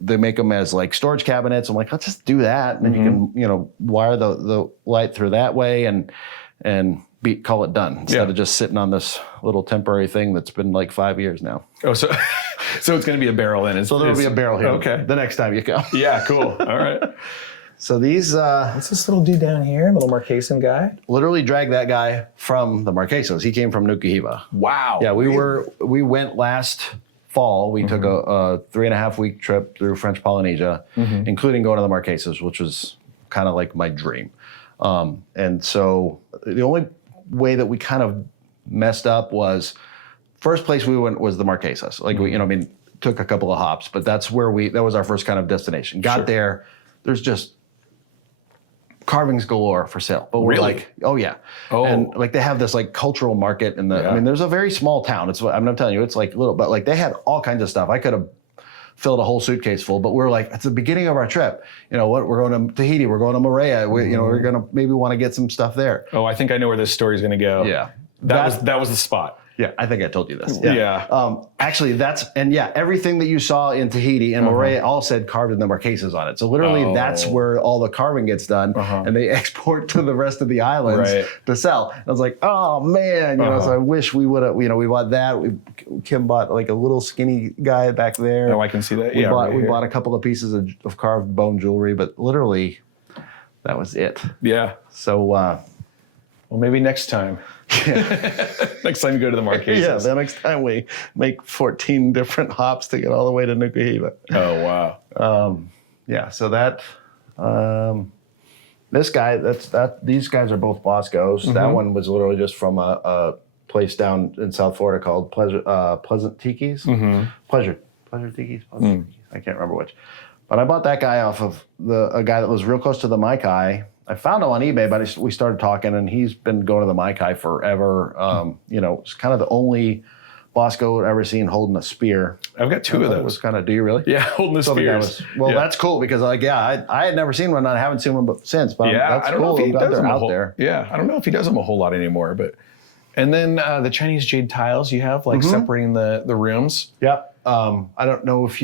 they make them as like storage cabinets. I'm like, let's just do that, and then you can wire the light through that way and call it done instead of just sitting on this little temporary thing that's been like 5 years now. Oh, so it's going to be a barrel in. So there'll be a barrel here. Okay. The next time you come. Yeah, cool. All right. So these... What's this little dude down here? Little Marquesan guy? Literally dragged that guy from the Marquesas. He came from Nuku Hiva. Wow. Yeah, we went last fall. We took a 3.5 week trip through French Polynesia, including going to the Marquesas, which was kind of like my dream. And so the only way that we kind of messed up was first place we went was the Marquesas. Like we, took a couple of hops, but that was our first kind of destination. Got there, there's just carvings galore for sale. But we're like, oh yeah. Oh. And like they have this like cultural market in the, there's a very small town. I'm telling you, it's like little, but like they had all kinds of stuff. I could have filled a whole suitcase full, but we're like, it's the beginning of our trip. You know what? We're going to Tahiti. We're going to Moorea. We're going to maybe want to get some stuff there. Oh, I think I know where this story is going to go. Yeah. That was the spot. Yeah, I think I told you this. Yeah. Actually, everything that you saw in Tahiti and Moorea all said carved in the Marquesas on it. So literally that's where all the carving gets done and they export to the rest of the islands to sell. And I was like, oh man, so I wish we would have, we bought that. Kim bought like a little skinny guy back there. Oh, I can see that. We bought a couple of pieces of carved bone jewelry, but literally that was it. Yeah. So, well, maybe next time. Next time you go to the Marquesas. Yeah, the next time we make 14 different hops to get all the way to Nuku Hiva. Oh, wow. So that, this guy, these guys are both Boscos. That one was literally just from a place down in South Florida called Pleasant Tiki's. Pleasure Tiki's? I can't remember which. But I bought that guy off of a guy that was real close to the Maikai. I found him on eBay, but we started talking, and he's been going to the Maikai forever. It's kind of the only Bosco I've ever seen holding a spear. I've got two of those. Do you really? Yeah, holding the spears. That's cool because I had never seen one, and I haven't seen one since. But that's I don't cool. know if he does them out there. Yeah, I don't know if he does them a whole lot anymore. But and then the Chinese jade tiles you have, like separating the rooms. Yep. I don't know if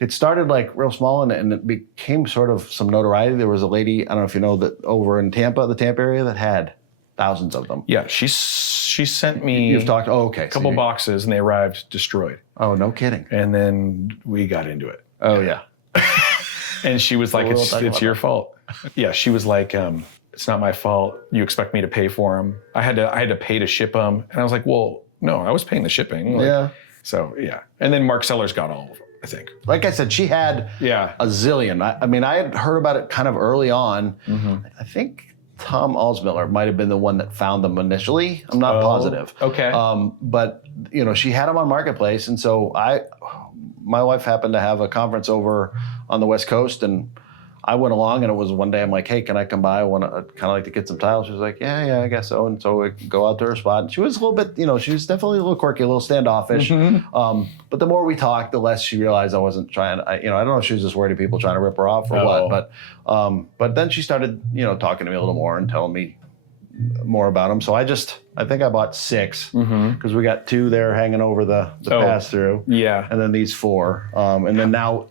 it started like real small and it became sort of some notoriety. There was a lady, I don't know if you know, that over in Tampa, the Tampa area, that had thousands of them. Yeah, she sent me You've talked, a couple boxes and they arrived destroyed. Oh, no kidding. And then we got into it. Oh, yeah. And she was like, it's your fault. Yeah, she was like, it's not my fault. You expect me to pay for them. I had to pay to ship them. And I was like, well, no, I was paying the shipping. So, yeah. And then Mark Sellers got all of them, I think. Like I said, she had a zillion. I had heard about it kind of early on. I think Tom Alsmiller might have been the one that found them initially. I'm not positive. Okay. But, she had them on Marketplace. And so my wife happened to have a conference over on the West Coast, and I went along, and it was one day I'm like, hey, can I come by? I want to kind of like to get some tiles. She was like, yeah, I guguess so. And so we go out to her spot. And she was a little bit, she was definitely a little quirky, a little standoffish. But the more we talked, the less she realized I wasn't trying. I don't know if she was just worried of people trying to rip her off or what. But then she started, talking to me a little more and telling me more about them. So I think I bought 6 because we got 2 there hanging over the pass through. Yeah. And then these 4. And then now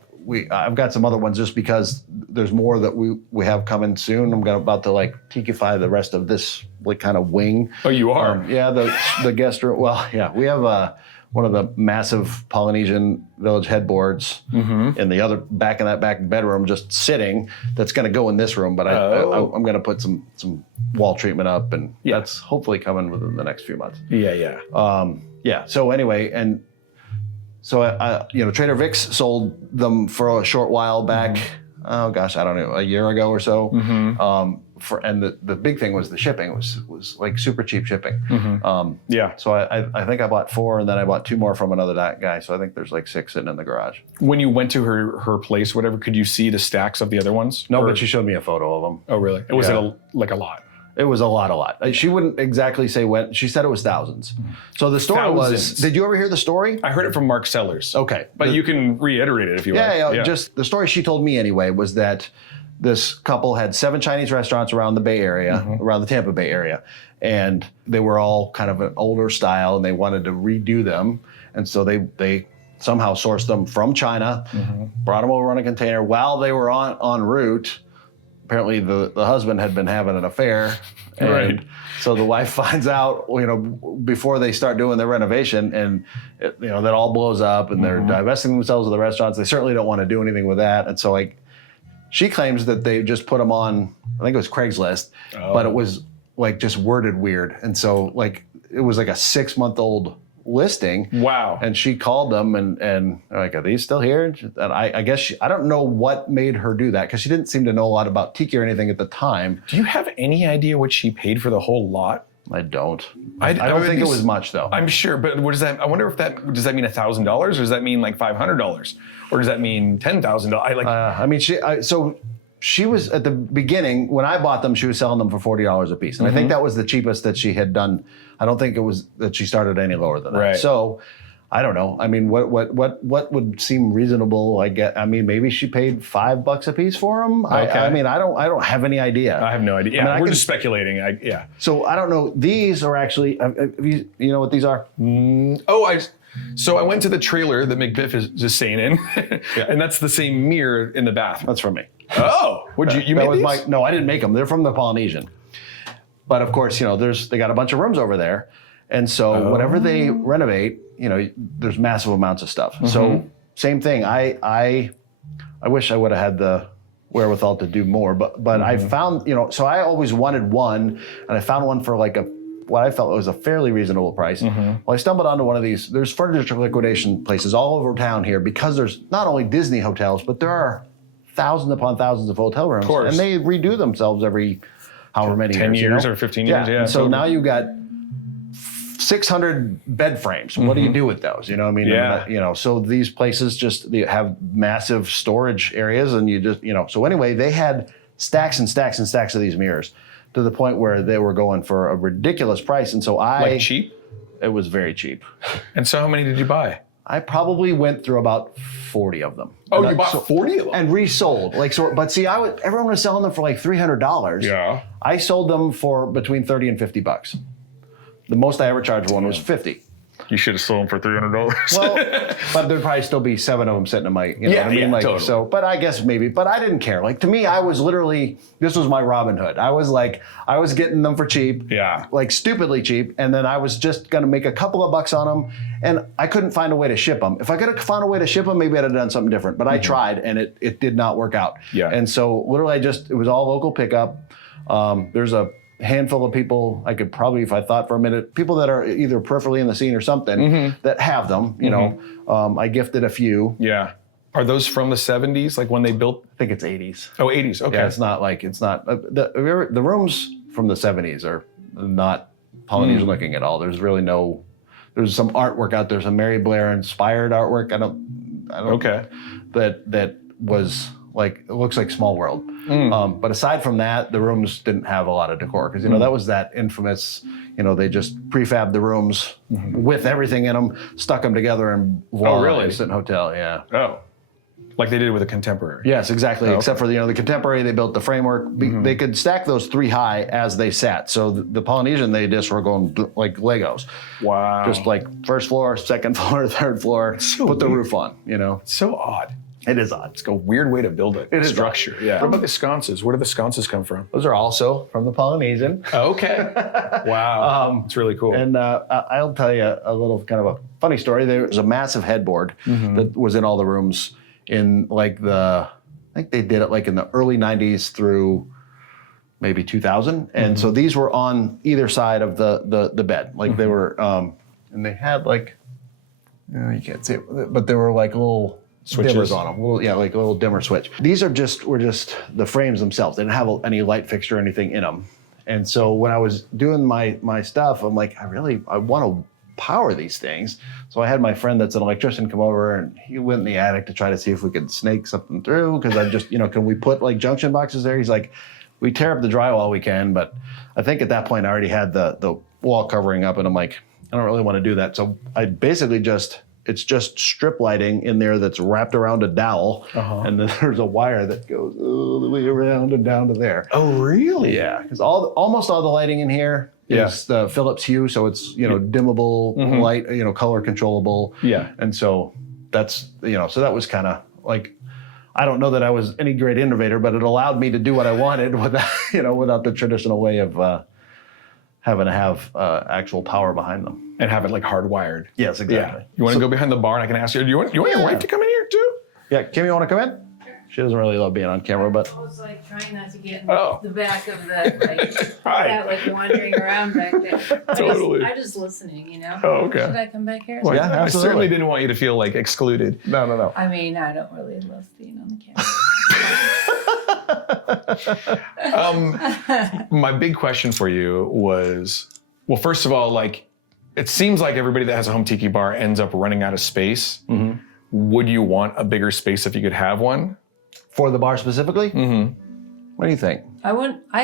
I've got some other ones just because there's more that we have coming soon. I'm about to like Tiki-fy the rest of this like kind of wing. Oh, you are? The guest room. Well, yeah, we have one of the massive Polynesian Village headboards in the other back in that back bedroom, just sitting. That's going to go in this room, but I'm going to put some wall treatment up, and that's hopefully coming within the next few months. Yeah. So anyway, and so I Trader Vic's sold them for a short while back. Oh gosh, I don't know, a year ago or so. And the big thing was the shipping was like super cheap shipping. So I think I bought 4, and then I bought 2 more from another guy. So I think there's like 6 sitting in the garage. When you went to her place, whatever, could you see the stacks of the other ones? No, but she showed me a photo of them. Oh really? It was like a lot. It was a lot. She wouldn't exactly say when. She said it was thousands. So the story was, did you ever hear the story? I heard it from Mark Sellers. Okay. But you can reiterate it if you want. Yeah, just the story she told me anyway was that this couple had 7 Chinese restaurants around the Bay Area, around the Tampa Bay Area. And they were all kind of an older style, and they wanted to redo them. And so they somehow sourced them from China, brought them over on a container. While they were en route, apparently the husband had been having an affair. And so the wife finds out, before they start doing their renovation, and that all blows up, and they're divesting themselves of the restaurants. They certainly don't want to do anything with that. And so she claims that they just put them on, I think it was Craigslist, but it was like just worded weird. And so like, it was like a 6-month-old listing. Wow. And she called them and they're like, are these still here? And I guess I don't know what made her do that because she didn't seem to know a lot about Tiki or anything at the time. Do you have any idea what she paid for the whole lot? I don't. I don't think it was much though. I'm sure, but what does that? I wonder if does that mean $1,000 or does that mean like $500 or does that mean $10,000? She was at the beginning when I bought them. She was selling them for $40 a piece, and I think that was the cheapest that she had done. I don't think it was that she started any lower than that. Right. So I don't know. I mean, what would seem reasonable? I mean, maybe she paid $5 a piece for them. Okay. I mean, I don't have any idea. I have no idea. Yeah, we're just speculating. Yeah. So I don't know. These are actually. You know what these are? So I went to the trailer that McBiff is just staying in, and that's the same mirror in the bathroom. That's from me. Oh, you made these? No, I didn't make them. They're from the Polynesian. But of course, they got a bunch of rooms over there, and so whatever they renovate, there's massive amounts of stuff. So same thing. I wish I would have had the wherewithal to do more, but I found so I always wanted one, and I found one for like what I felt was a fairly reasonable price. Well, I stumbled onto one of these. There's furniture liquidation places all over town here because there's not only Disney hotels, but there are thousands upon thousands of hotel rooms, and they redo themselves every however many 10 years or 15 years. Yeah. So now you've got 600 bed frames. What do you do with those? I mean, Yeah. So these places they have massive storage areas, and you just, So anyway, they had stacks and stacks and stacks of these mirrors to the point where they were going for a ridiculous price, and so like cheap. It was very cheap. And so, how many did you buy? I probably went through about 40 of them. Oh, you bought 40 of them? And resold. But see, everyone was selling them for like $300. Yeah. I sold them for between $30 and $50. The most I ever charged one was $50. You should have sold them for $300. Well, but there'd probably still be 7 of them sitting in my, what I mean? Totally. So, but I guess maybe, but I didn't care. Like to me, I was literally, this was my Robin Hood. I was getting them for cheap. Yeah. Like stupidly cheap. And then I was just going to make a couple of bucks on them, and I couldn't find a way to ship them. If I could have found a way to ship them, maybe I'd have done something different, but I tried and it did not work out. Yeah. And so literally it was all local pickup. There's a handful of people I could probably, if I thought for a minute, people that are either peripherally in the scene or something that have them, I gifted a few. Yeah. Are those from the 70s, like when they built? I think it's 80s. Oh, 80s, okay. Yeah, it's not, the rooms from the 70s are not Polynesian looking at all. There's really there's some artwork out there, some Mary Blair inspired artwork. I don't okay. That was like, it looks like Small World. But aside from that, the rooms didn't have a lot of decor because, that was that infamous, they just prefabbed the rooms with everything in them, stuck them together, and voila, oh, really? Instant Hotel, yeah. Oh, like they did with a Contemporary. Yes, exactly. Oh, Except for, the Contemporary, they built the framework. They could stack those 3 high as they sat. So the Polynesian, they just were going like Legos. Wow. Just like first floor, second floor, third floor, put the roof on, It's so odd. It is odd. It's a weird way to build it. It is structure. odd. Yeah. What about the sconces? Where do the sconces come from? Those are also from the Polynesian. Okay. Wow. It's really cool. And I'll tell you a little kind of a funny story. There was a massive headboard that was in all the rooms in like I think they did it like in the early 90s through maybe 2000. And so these were on either side of the bed. Like they were, and they had like, you can't see it, but they were like little switches dimmers on them. Like a little dimmer switch. These were just the frames themselves. They didn't have any light fixture or anything in them. And so when I was doing my stuff, I'm like, I want to power these things. So I had my friend that's an electrician come over, and he went in the attic to try to see if we could snake something through. Because I just, can we put like junction boxes there? He's like, we tear up the drywall we can, but I think at that point I already had the wall covering up, and I'm like, I don't really want to do that. So I basically it's just strip lighting in there that's wrapped around a dowel, and then there's a wire that goes all the way around and down to there. Oh, really? Yeah, because almost all the lighting in here is the Philips Hue, so it's dimmable light, color controllable. Yeah, and so that's so that was kind of like, I don't know that I was any great innovator, but it allowed me to do what I wanted without the traditional way of having to have actual power behind them. And have it like hardwired. Yes, exactly. Yeah. You want to go behind the bar and I can ask you, do you want your wife to come in here too? Yeah, Kim, you want to come in? She doesn't really love being on camera, but I was like trying not to get in the back of the like wandering around back there. Totally. I'm just listeing, you know. Oh, okay. Should I come back here? Well, yeah, I certainly didn't want you to feel like excluded. No. I mean, I don't really love being on the camera. My big question for you was, well, first of all, like, it seems like everybody that has a home tiki bar ends up running out of space. Mm-hmm. Would you want a bigger space if you could have one? For the bar specifically? Mm-hmm. What do you think? I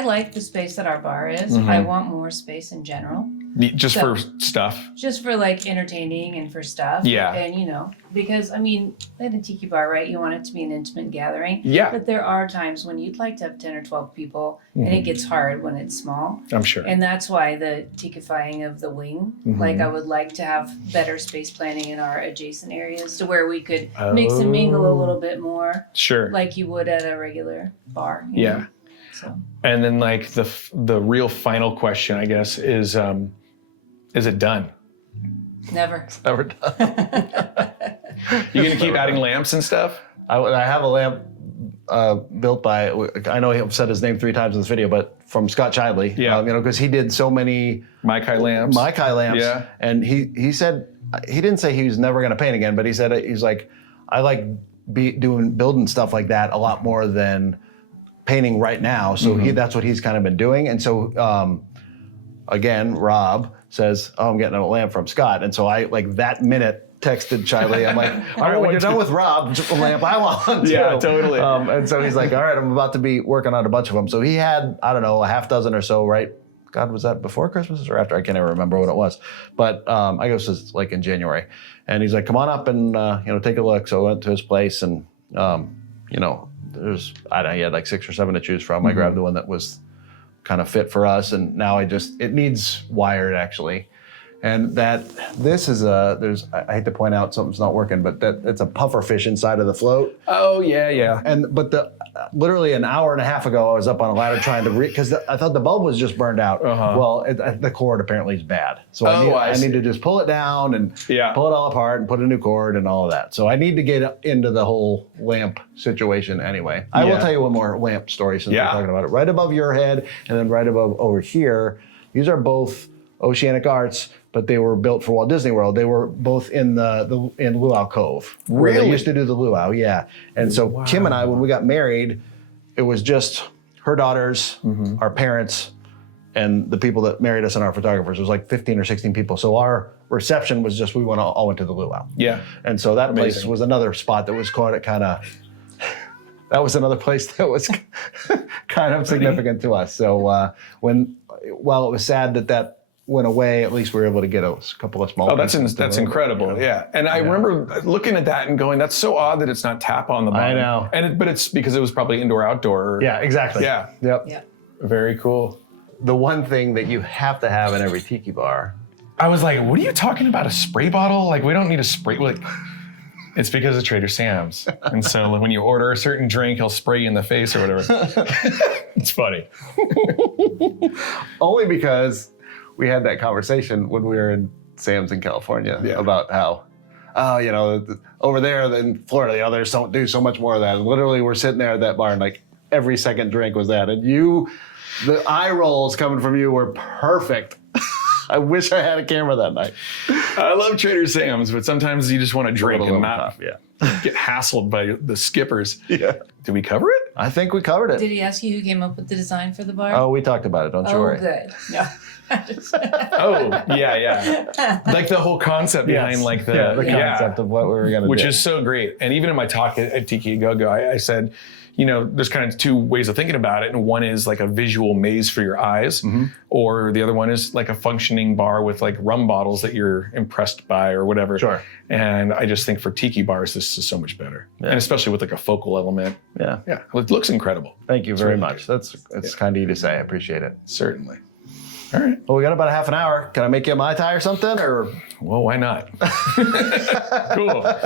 like the space that our bar is. Mm-hmm. I want more space in general. Just for stuff? Just for like entertaining and for stuff. Yeah. And you know, because I mean, at a tiki bar, right, you want it to be an intimate gathering. Yeah. But there are times when you'd like to have 10 or 12 people, and it gets hard when it's small. I'm sure. And that's why the tikifying of the wing, like I would like to have better space planning in our adjacent areas to where we could mix and mingle a little bit more. Sure. Like you would at a regular bar. Yeah. know? So. And then like the real final question, I guess, is it done? Never. It's never done. You gonna keep adding lamps and stuff? I have a lamp built by, I know I've said his name 3 times in this video, but from Scott Chidley. Yeah. You know, because he did so many Maikai lamps. Yeah. And he said, he didn't say he was never going to paint again, but he said, he's like, I like building stuff like that a lot more than painting right now. So that's what he's kind of been doing. And so, again, Rob says, oh, I'm getting a lamp from Scott. And so I, like that minute, texted Chiley. I'm like, all right, when you're done with Rob's lamp, I want one too. Yeah, totally. And so he's like, all right, I'm about to be working on a bunch of them. So he had, I don't know, a half dozen or so, right? God, was that before Christmas or after? I can't even remember what it was. But I guess it was like in January. And he's like, come on up and, take a look. So I went to his place and, there's, I don't know, he had like 6 or 7 to choose from. I grabbed the one that was kind of fit for us. And now it needs wired actually. And this is I hate to point out something's not working, but it's a puffer fish inside of the float. Oh, yeah. But literally an hour and a half ago, I was up on a ladder trying to because I thought the bulb was just burned out. Uh-huh. Well, the cord apparently is bad. So I need to just pull it down and pull it all apart and put a new cord and all of that. So I need to get into the whole lamp situation anyway. I will tell you one more lamp story since we're talking about it. Right above your head and then right above over here, these are both Oceanic Arts, but they were built for Walt Disney World. They were both in in Luau Cove. Really? They used to do the luau, yeah. And so Kim and I, when we got married, it was just her daughters, our parents, and the people that married us and our photographers. It was like 15 or 16 people. So our reception was just, we all went to the luau. Yeah. And so that place was another spot that was that was another place that was kind of significant to us. So while it was sad that went away, at least we were able to get a couple of small. Oh, that's incredible. Yeah. And I remember looking at that and going, that's so odd that it's not tap on the bottom. I know. But it's because it was probably indoor outdoor. Yeah, exactly. Yeah. Yep. Yeah. Very cool. The one thing that you have to have in every tiki bar. I was like, what are you talking about? A spray bottle? Like, we don't need a spray. Like, it's because of Trader Sam's. And so when you order a certain drink, he'll spray you in the face or whatever. It's funny. Only because we had that conversation when we were in Sam's in California about how, over there in Florida, the others don't do so much more of that. And literally, we're sitting there at that bar and like every second drink was that. And the eye rolls coming from you were perfect. I wish I had a camera that night. I love Trader Sam's, but sometimes you just want to drink and not get hassled by the skippers. Yeah. Did we cover it? I think we covered it. Did he ask you who came up with the design for the bar? Oh, we talked about it. Don't you worry. Oh, good. No. Oh, yeah. Like the whole concept behind like the concept of what we were going to do. Which is so great. And even in my talk at Tiki Go-Go, I said, there's kind of 2 ways of thinking about it. And one is like a visual maze for your eyes, or the other one is like a functioning bar with like rum bottles that you're impressed by or whatever. Sure. And I just think for tiki bars, this is so much better. Yeah. And especially with like a focal element. Yeah. Yeah. It looks incredible. Thank you very much. That's kind of you to say. I appreciate it. Certainly. All right. Well, we got about a half an hour. Can I make you a Mai Tai or something? Or well, why not? Cool.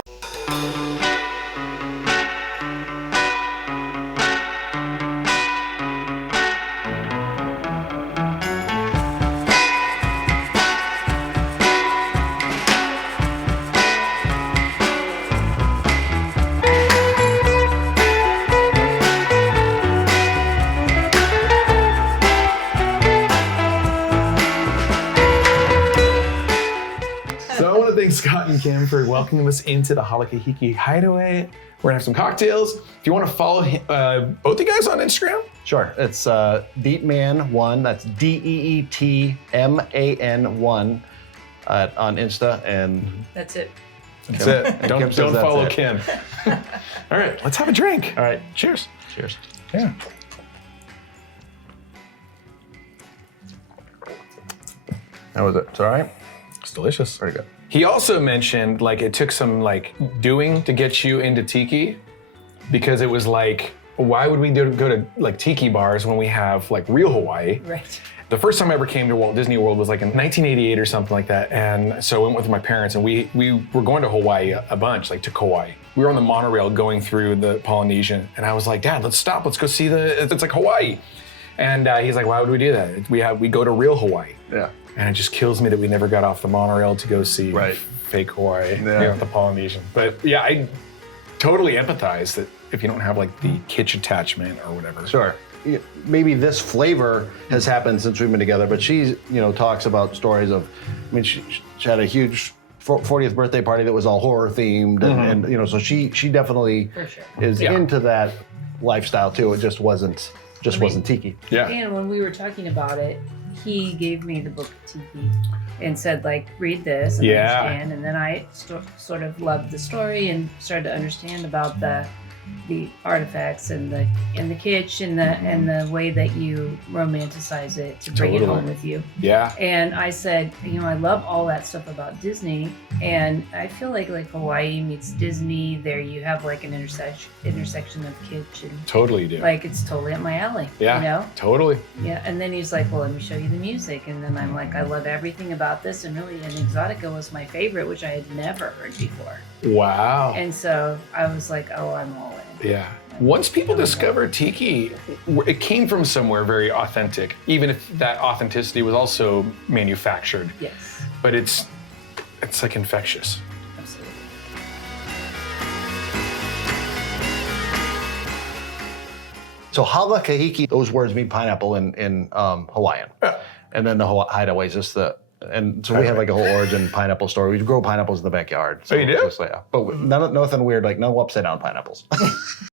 and Kim, for welcoming us into the Hala Khaki Hideaway. We're gonna have some cocktails. If you want to follow both you guys on Instagram, Sure. It's Deetman1. That's DEETMAN1 on Insta. And That's it. that's it. Don't Kim says that's follow it. Kim. All right, let's have a drink. all right. Cheers. Cheers. Yeah. How was it? It's all right? It's delicious. Very good. He also mentioned like it took some like doing to get you into Tiki, because it was like, why would we go to like Tiki bars when we have like real Hawaii? Right. The first time I ever came to Walt Disney World was like in 1988 or something like that. And so I went with my parents, and we were going to Hawaii a bunch, like to Kauai. We were on the monorail going through the Polynesian, and I was like, Dad, let's stop. Let's go see it's like Hawaii. And he's like, why would we do that? We go to real Hawaii. Yeah. And it just kills me that we never got off the monorail to go see Right. fake Hawaii, Yeah. the Polynesian. But yeah, I totally empathize that if you don't have like the kitsch attachment or whatever. Sure. Maybe this flavor has happened since we've been together, but she, talks about stories of, she had a huge 40th birthday party that was all horror themed, and so she definitely For sure. is into that lifestyle too. It just wasn't Tiki. Yeah. And when we were talking about it, he gave me the book Tiki and said, like, read this and Yeah. understand. And then I sort of loved the story and started to understand about the artifacts and the kitsch and the way that you romanticize it to bring it Totally. home with you. Yeah. And I said, I love all that stuff about Disney, and I feel like Hawaii meets Disney. There you have like an intersection of kitsch and Totally do. like it's totally up my alley. Yeah. Totally. Yeah. And then he's like, well, let me show you the music. And then I'm like, I love everything about this. And really, and Exotica was my favorite, which I had never heard before. Wow. And so I was like, oh, I'm all in. Yeah. Once people discover Tiki, it came from somewhere very authentic, even if that authenticity was also manufactured. Yes. But it's like infectious. Absolutely. So hala kahiki, those words mean pineapple in Hawaiian. Yeah. And then the hideaway is just and so we have like a whole origin pineapple story. We grow pineapples in the backyard. So Oh, you do? But nothing weird, like no upside down pineapples.